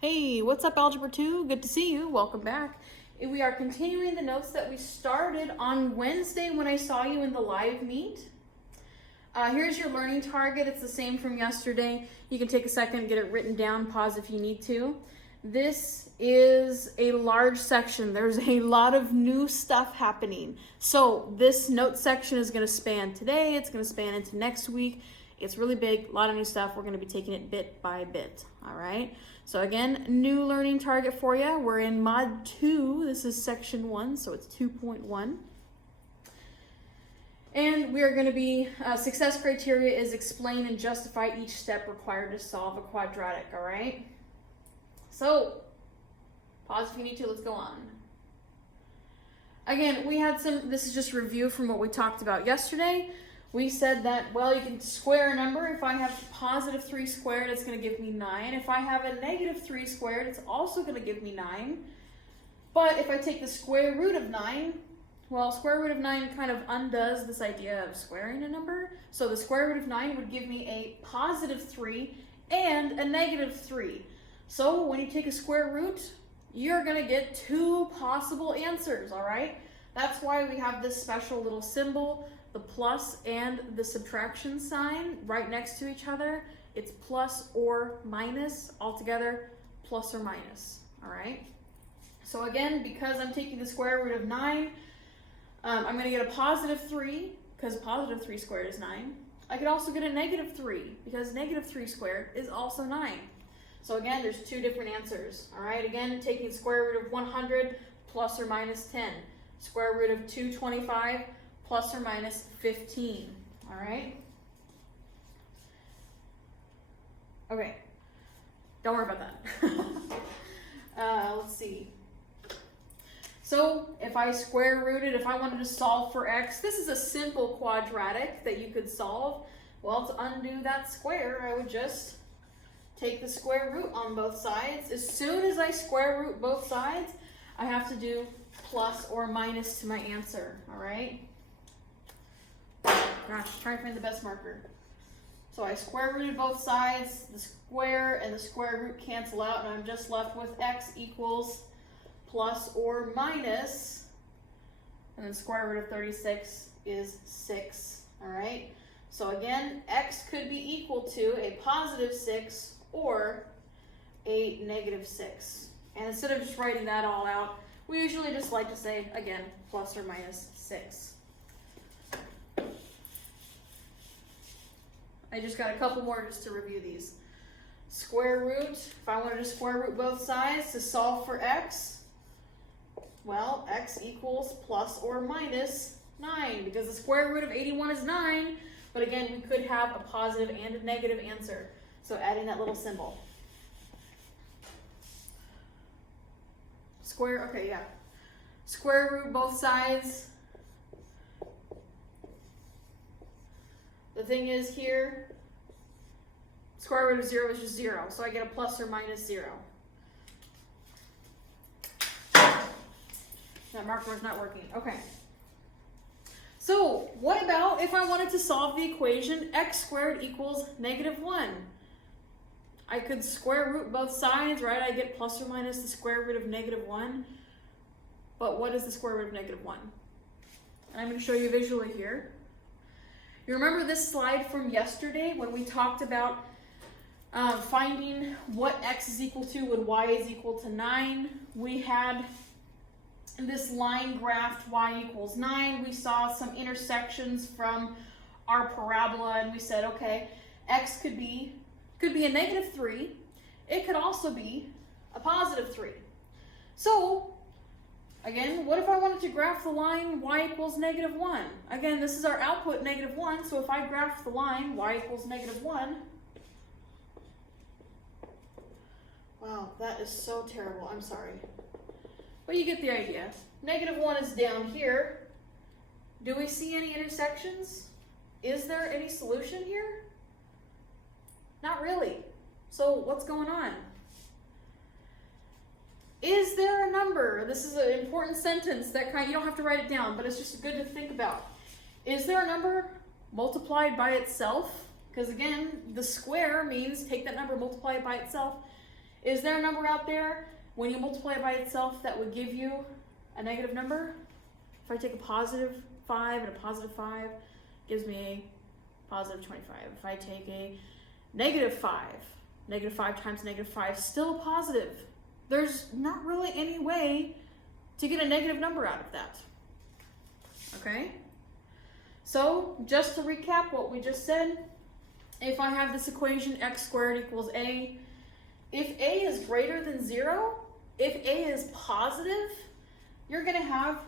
Hey, what's up, Algebra 2? Good to see you. Welcome back. We are continuing the notes that we started on Wednesday when I saw you in the live meet. Here's your learning target. It's the same from yesterday. You can take a second, get it written down, pause if you need to. This is a large section. There's a lot of new stuff happening. So this note section is going to span today. It's going to span into next week. It's really big, a lot of new stuff. We're going to be taking it bit by bit, all right? So again, new learning target for you. We're in Mod 2. This is Section 1, so it's 2.1. And we are going to be, success criteria is explain and justify each step required to solve a quadratic, all right? So, pause if you need to, let's go on. Again, we had this is just review from what we talked about yesterday. We said that, well, you can square a number. If I have positive 3 squared, it's going to give me 9. If I have a negative 3 squared, it's also going to give me 9. But if I take the square root of 9, well, square root of 9 kind of undoes this idea of squaring a number. So the square root of 9 would give me a positive 3 and a negative 3. So when you take a square root, you're going to get 2 possible answers, all right? That's why we have this special little symbol, the plus and the subtraction sign right next to each other. It's plus or minus, altogether plus or minus, all right? So again, because I'm taking the square root of 9, I'm going to get a positive 3, because positive 3 squared is 9. I could also get a negative 3, because negative 3 squared is also 9. So again, there's 2 different answers, all right? Again, taking the square root of 100 plus or minus 10. Square root of 225 plus or minus 15, all right? Okay, don't worry about that. Let's see. So if I square rooted, if I wanted to solve for x, this is a simple quadratic that you could solve. Well, to undo that square, I would just take the square root on both sides. As soon as I square root both sides, I have to do plus or minus to my answer, all right? Gosh, trying to find the best marker. So I square rooted both sides, the square and the square root cancel out, and I'm just left with x equals plus or minus, and then square root of 36 is 6, all right? So again, x could be equal to a positive 6 or a negative 6. And instead of just writing that all out, we usually just like to say, again, plus or minus 6. I just got a couple more just to review these. Square root, if I wanted to square root both sides to solve for x, well, x equals plus or minus 9, because the square root of 81 is 9, but again, we could have a positive and a negative answer. So adding that little symbol. Square, okay, yeah. Square root both sides. The thing is here, square root of 0 is just 0, so I get a plus or minus 0. That marker is not working. Okay. So what about if I wanted to solve the equation x squared equals negative 1? I could square root both sides, right? I get plus or minus the square root of negative 1. But what is the square root of negative 1? And I'm going to show you visually here. You remember this slide from yesterday when we talked about finding what x is equal to when y is equal to 9? We had this line graphed y equals 9. We saw some intersections from our parabola, and we said, okay, x could be a negative 3. It could also be a positive 3. So, again, what if I wanted to graph the line y equals negative 1? Again, this is our output, negative 1, so if I graph the line y equals negative 1, wow, that is so terrible, I'm sorry. But you get the idea. Negative 1 is down here. Do we see any intersections? Is there any solution here? Not really. So what's going on? Is there a number? This is an important sentence that you don't have to write it down, but it's just good to think about. Is there a number multiplied by itself? Because again, the square means take that number, multiply it by itself. Is there a number out there when you multiply it by itself that would give you a negative number? If I take a positive 5 and a positive 5, it gives me a positive 25. If I take a negative 5 times negative 5, still a positive. There's not really any way to get a negative number out of that. Okay? So, just to recap what we just said, if I have this equation x squared equals a, if a is greater than 0, if a is positive, you're going to have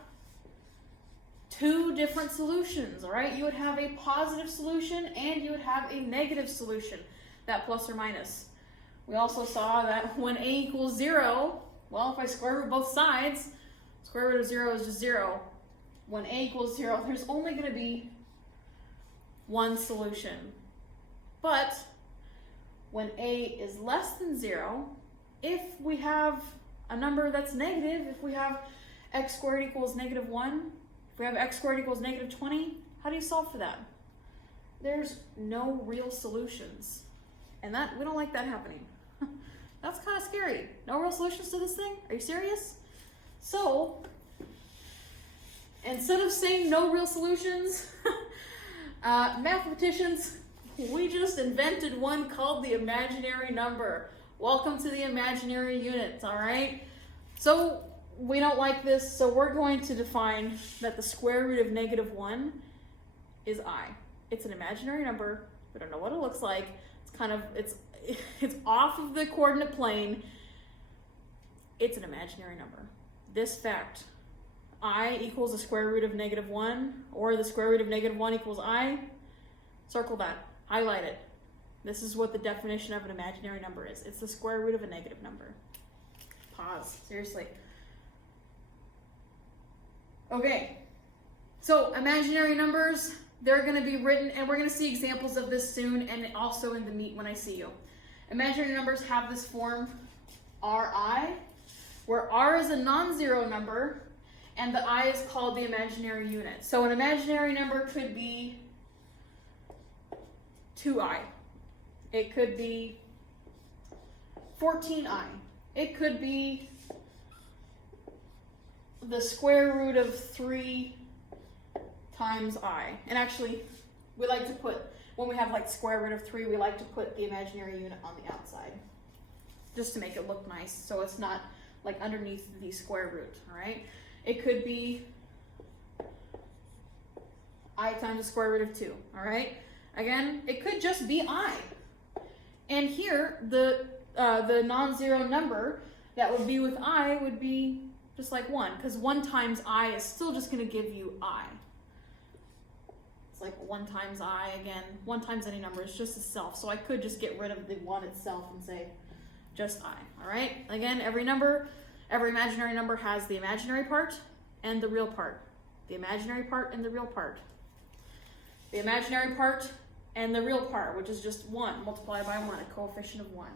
two different solutions, all right? You would have a positive solution and you would have a negative solution, that plus or minus. We also saw that when a equals 0, well, if I square root both sides, square root of 0 is just 0. When a equals 0, there's only going to be one solution. But when a is less than 0, if we have a number that's negative, if we have x squared equals negative 1, if we have x squared equals negative 20, how do you solve for that? There's no real solutions. And that we don't like that happening. That's kind of scary. No real solutions to this thing? Are you serious? So, instead of saying no real solutions, mathematicians, we just invented one called the imaginary number. Welcome to the imaginary units, all right? So, we don't like this, so we're going to define that the square root of negative 1 is I. It's an imaginary number. We don't know what it looks like. It's kind of, it's off of the coordinate plane. It's an imaginary number. This fact, I equals the square root of negative 1, or the square root of negative 1 equals I, circle that, highlight it. This is what the definition of an imaginary number is. It's the square root of a negative number. Pause, seriously. Okay, so imaginary numbers, they're going to be written, and we're going to see examples of this soon, and also in the meet when I see you. Imaginary numbers have this form, Ri, where R is a non-zero number, and the I is called the imaginary unit. So an imaginary number could be 2i. It could be 14i. It could be the square root of 3 times I. And actually, we like to put, when we have like square root of 3, we like to put the imaginary unit on the outside, just to make it look nice, so it's not like underneath the square root, all right? It could be I times the square root of 2, all right? Again, it could just be I. And here, the non-zero number that would be with I would be just like 1, because 1 times I is still just going to give you I. It's like 1 times I, again, 1 times any number is just itself. So I could just get rid of the 1 itself and say just I, all right? Again, every imaginary number has the imaginary part and the real part. The imaginary part and the real part. The imaginary part and the real part, which is just 1 multiplied by 1, a coefficient of 1.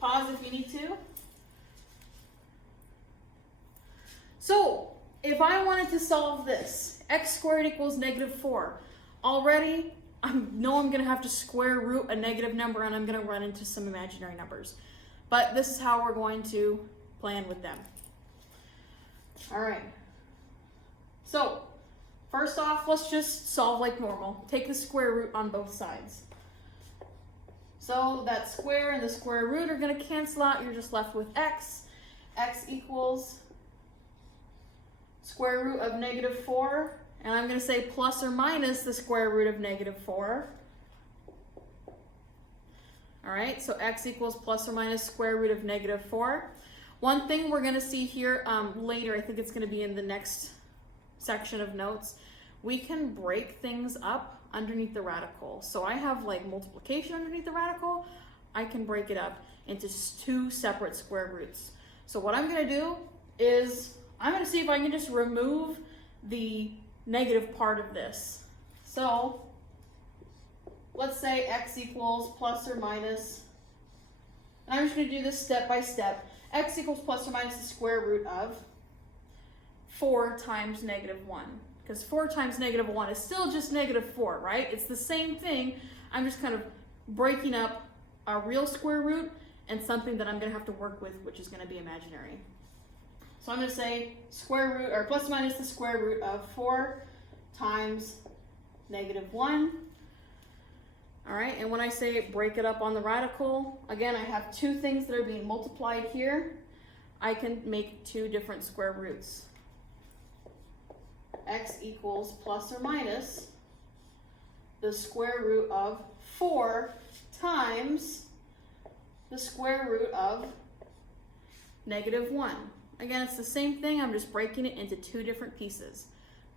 Pause if you need to. So, if I wanted to solve this, x squared equals negative 4, already I know I'm going to have to square root a negative number and I'm going to run into some imaginary numbers. But this is how we're going to plan with them. All right. So, first off, let's just solve like normal. Take the square root on both sides. So that square and the square root are going to cancel out. You're just left with x. X equals square root of negative 4. And I'm going to say plus or minus the square root of negative 4. All right, so x equals plus or minus square root of negative 4. One thing we're going to see here later, I think it's going to be in the next section of notes, we can break things up underneath the radical. So I have like multiplication underneath the radical. I can break it up into just 2 separate square roots. So what I'm going to do is I'm going to see if I can just remove the negative part of this. So let's say x equals plus or minus, and I'm just going to do this step by step. X equals plus or minus the square root of 4 times negative 1. Because 4 times negative 1 is still just negative 4, right? It's the same thing. I'm just kind of breaking up a real square root and something that I'm going to have to work with, which is going to be imaginary. So I'm going to say square root, or plus or minus the square root of 4 times -1. All right, and when I say break it up on the radical, again, I have two things that are being multiplied here. I can make two different square roots. X equals plus or minus the square root of 4 times the square root of -1. Again, it's the same thing, I'm just breaking it into two different pieces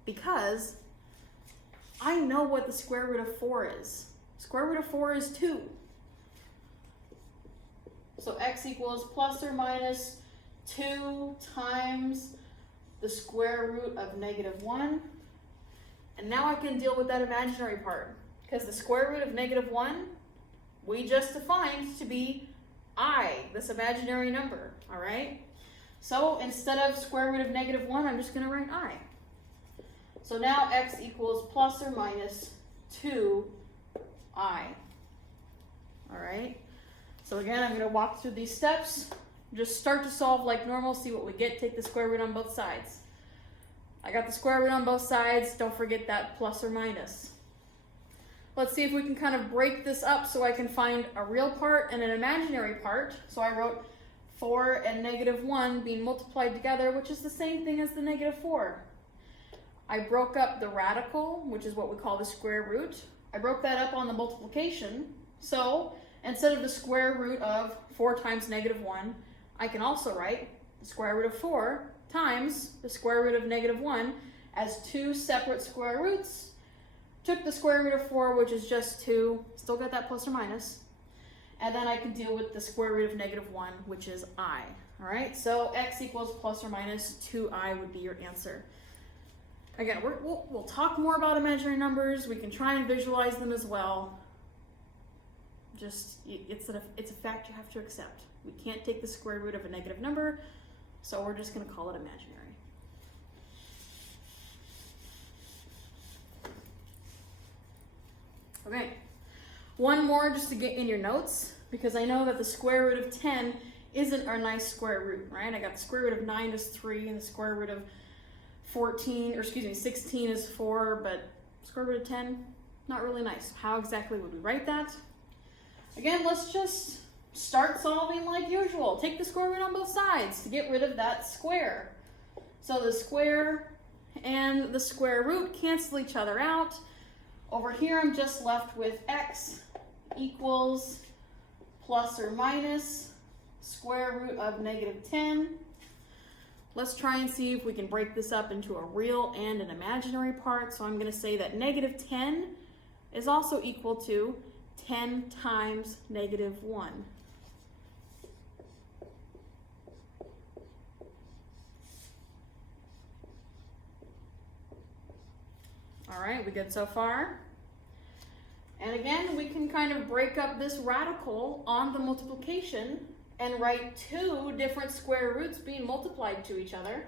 because I know what the square root of 4 is. Square root of 4 is 2. So x equals plus or minus 2 times the square root of -1. And now I can deal with that imaginary part because the square root of -1 we just defined to be I, this imaginary number, all right? So instead of square root of -1, I'm just going to write I. So now x equals plus or minus 2I. All right? So again, I'm going to walk through these steps. Just start to solve like normal, see what we get, take the square root on both sides. I got the square root on both sides. Don't forget that plus or minus. Let's see if we can kind of break this up so I can find a real part and an imaginary part. So I wrote 4 and -1 being multiplied together, which is the same thing as the -4. I broke up the radical, which is what we call the square root. I broke that up on the multiplication. So instead of the square root of 4 times -1, I can also write the square root of 4 times the square root of -1 as two separate square roots. Took the square root of 4, which is just 2, still got that plus or minus, and then I can deal with the square root of -1, which is I. All right, so x equals plus or minus 2I would be your answer. Again, we'll talk more about imaginary numbers. We can try and visualize them as well. Just, it's a fact you have to accept. We can't take the square root of a negative number, so we're just going to call it imaginary. Okay, one more just to get in your notes, because I know that the square root of 10 isn't our nice square root, right? I got the square root of 9 is 3, and the square root of 16 is 4, but square root of 10, not really nice. How exactly would we write that? Again, let's just start solving like usual. Take the square root on both sides to get rid of that square. So the square and the square root cancel each other out. Over here, I'm just left with x equals plus or minus square root of -10. Let's try and see if we can break this up into a real and an imaginary part. So I'm going to say that -10 is also equal to 10 times -1. All right, we good so far? And again, we can kind of break up this radical on the multiplication and write two different square roots being multiplied to each other.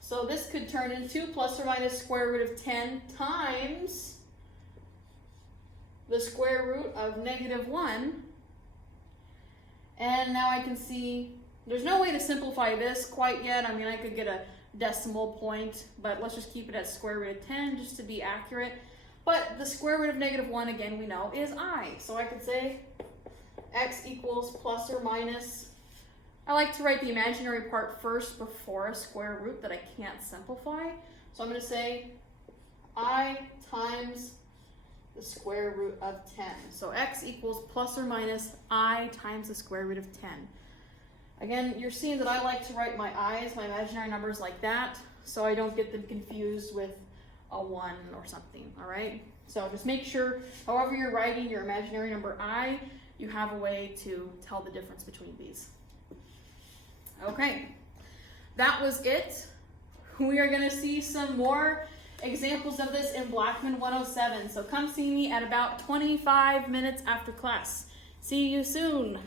So this could turn into plus or minus square root of 10 times the square root of -1. And now I can see there's no way to simplify this quite yet. I mean, I could get a decimal point, but let's just keep it at square root of 10 just to be accurate. But the square root of -1, again, we know is I. So I could say x equals plus or minus. I like to write the imaginary part first before a square root that I can't simplify. So I'm going to say I times the square root of 10. So x equals plus or minus I times the square root of 10. Again, you're seeing that I like to write my i's, my imaginary numbers like that, so I don't get them confused with a 1 or something, all right? So just make sure, however you're writing your imaginary number I, you have a way to tell the difference between these. Okay, that was it. We are going to see some more examples of this in Blackman 107, so come see me at about 25 minutes after class. See you soon.